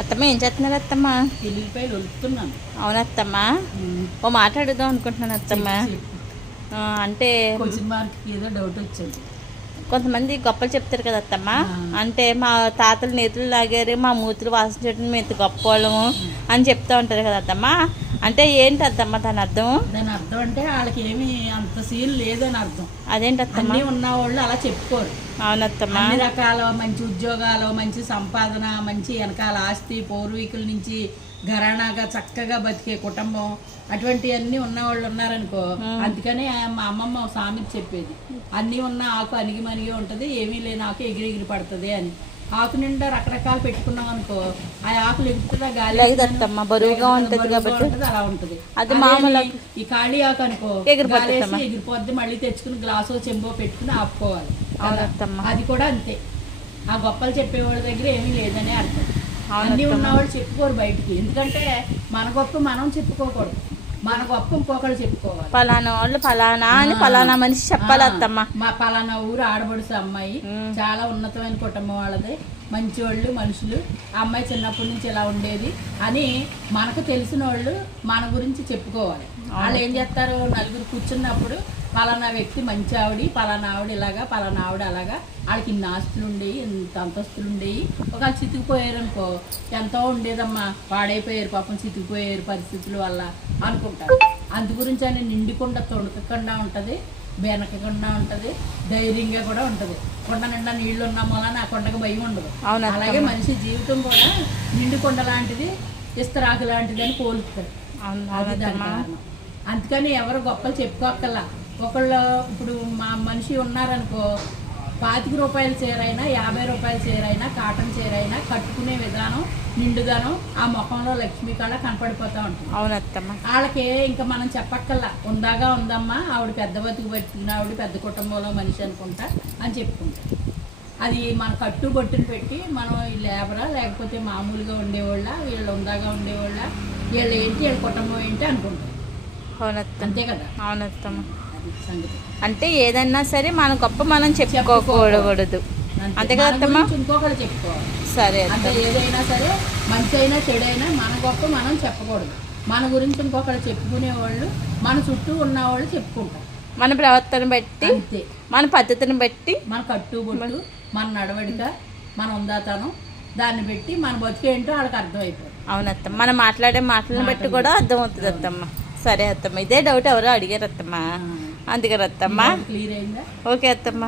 అత్తమ్మ ఏం చేస్తున్నారు అత్తమ్మ? ఎల్లిపాయలు ఒలుపుతున్నాను అవునత్తమ్మ. ఓ మాట అడుగుదాం అనుకుంటున్నాను అత్తమ్మ. అంటే ఏదో డౌట్ వచ్చింది. కొంతమంది గొప్పలు చెప్తారు కదా అత్తమ్మ. అంటే మా తాతలు నేతులు లాగారు మా మూతులు వాసన చేయడం మేము ఇంత గొప్ప వాళ్ళము అని చెప్తా ఉంటారు కదా అత్తమ్మ. అంటే ఏంటి అత్తమ్మ దాని అర్థం? దాని అర్థం అంటే వాళ్ళకి ఏమి అంత సీన్ లేదని అర్థం. అదేంటి అన్నీ ఉన్న వాళ్ళు అలా చెప్పుకోరు. అవునత్తమ్మ. అన్ని రకాల మంచి ఉద్యోగాలు మంచి సంపాదన మంచి వెనకాల ఆస్తి పూర్వీకుల నుంచి ఘరానాగా చక్కగా బతికే కుటుంబం అటువంటివన్నీ ఉన్నవాళ్ళు ఉన్నారనుకో అందుకనే మా అమ్మమ్మ సామెత చెప్పేది. అన్నీ ఉన్న ఆకు అణిగి మనిగి ఉంటుంది ఏమీ లేని ఆకు ఎగిరి ఎగిరి పడుతుంది అని. ఆకు నిండా రకరకాలు పెట్టుకున్నాం అనుకో ఆ ఆకులు ఎగురుతుందా గాలి బరువుగా ఉంటది కాబట్టి. అలా ఉంటది. అది మామూలు ఈ- ఖాళీ ఆకు అనుకో ఎగిరిపోతుంది ఎగిరిపోద్ది మళ్ళీ తెచ్చుకుని గ్లాసో చెంబో పెట్టుకుని ఆపుకోవాలి. అది కూడా అంతే. ఆ గొప్పలు చెప్పేవాళ్ళ దగ్గర ఏమీ లేదని అర్థం. అన్నీ ఉన్నవాళ్ళు చెప్పుకోరు బయటికి. ఎందుకంటే మన గొప్ప మనం చెప్పుకోకూడదు. మన గొప్ప ఇంకొకళ్ళు చెప్పుకోవాలి. పలానా వాళ్ళు పలానా అని పలానా మనిషి చెప్పాలి అత్తమ్మ మా పలానా ఊరు ఆడబడుసు అమ్మాయి. చాలా ఉన్నతమైన కుటుంబం వాళ్ళది. మంచి వాళ్ళు మనుషులు. ఆ అమ్మాయి చిన్నప్పటి నుంచి ఇలా ఉండేది అని మనకు తెలిసిన వాళ్ళు మన గురించి చెప్పుకోవాలి. వాళ్ళు ఏం చేస్తారు? నలుగురు కూర్చున్నప్పుడు పలానా వ్యక్తి మంచి ఆవిడ పలానా ఆవిడ ఇలాగా పలానా ఆవిడ అలాగా. వాళ్ళకి ఇన్ని ఆస్తులు ఉండేవి ఇంత అంతస్తులు ఉండేవి ఒకవేళ చితికిపోయారు అనుకో ఎంతో ఉండేదమ్మా పాడైపోయారు పాపం చితికిపోయారు పరిస్థితుల వల్ల అనుకుంటారు. అందు గురించి అని నిండుకుండా తొణకకుండా ఉంటుంది బెనకకుండా ఉంటది ధైర్యంగా కూడా ఉంటది. కొండ నిండా నీళ్ళు ఉన్న మూలన ఆ కొండకు భయం ఉండదు. అలాగే మనిషి జీవితం కూడా నిండు కొండ లాంటిది ఇస్తరాకు లాంటిది అని పోలుస్తారు. అది దాని అందుకని ఎవరు గొప్పలు చెప్పుకోక్కల్లా ఒకళ్ళు ఇప్పుడు మా మనిషి ఉన్నారనుకో పాతిక రూపాయల చీరైనా యాభై రూపాయల చీరైనా కాటన్ చీరైనా కట్టుకునే విధానం నిండుగాను ఆ ముఖంలో లక్ష్మీ కళ కనపడిపోతూ ఉంటుంది. అవునత్తమ్మ. వాళ్ళకి ఇంకా మనం చెప్పక్కల్లా ఉందాగా ఉందమ్మా ఆవిడ పెద్ద బతుకు బతికిన ఆవిడ పెద్ద కుటుంబంలో మనిషి అనుకుంటా అని చెప్పుకుంటాం అది మన కట్టు బొట్టును పెట్టి మనం ఈ లేబరా లేకపోతే మామూలుగా ఉండేవాళ్ళ వీళ్ళు ఉందాగా ఉండేవాళ్ళ వీళ్ళు ఏంటి వీళ్ళ కుటుంబం ఏంటి అనుకుంటాం అవునత్తమ్మ. అంతే కదా? అవునత్తమ్మ. అంటే ఏదన్నా సరే మన గొప్ప మనం చెప్పుకోకూడదు. అంతే. కదా మన అత్తమ్మ? గురించి ఇంకొకరు చెప్పుకోవాలి. సరే అంటే ఏదైనా సరే మంచి అయినా చెడైనా మన గొప్ప మనం చెప్పకూడదు. మన గురించి ఇంకొకరు చెప్పుకునే వాళ్ళు మన చుట్టూ ఉన్న వాళ్ళు చెప్పుకుంటారు. మన ప్రవర్తన బట్టి మన పద్ధతిని బట్టి మన కట్టుబొట్టు మన నడవడిక మన ఉందాతనం దాన్ని పెట్టి మన బతుకేంటో వాళ్ళకి అర్థమైపోతుంది. అవునత్తమ్మ. మనం మాట్లాడే మాటలను బట్టి కూడా అర్థమవుతుంది అత్తమ్మ. సరే అత్తమ్మ. ఇదే డౌట్ ఎవరో అడిగారు అత్తమ్మ అందుకని అత్తమ్మ. ఓకే అత్తమ్మ.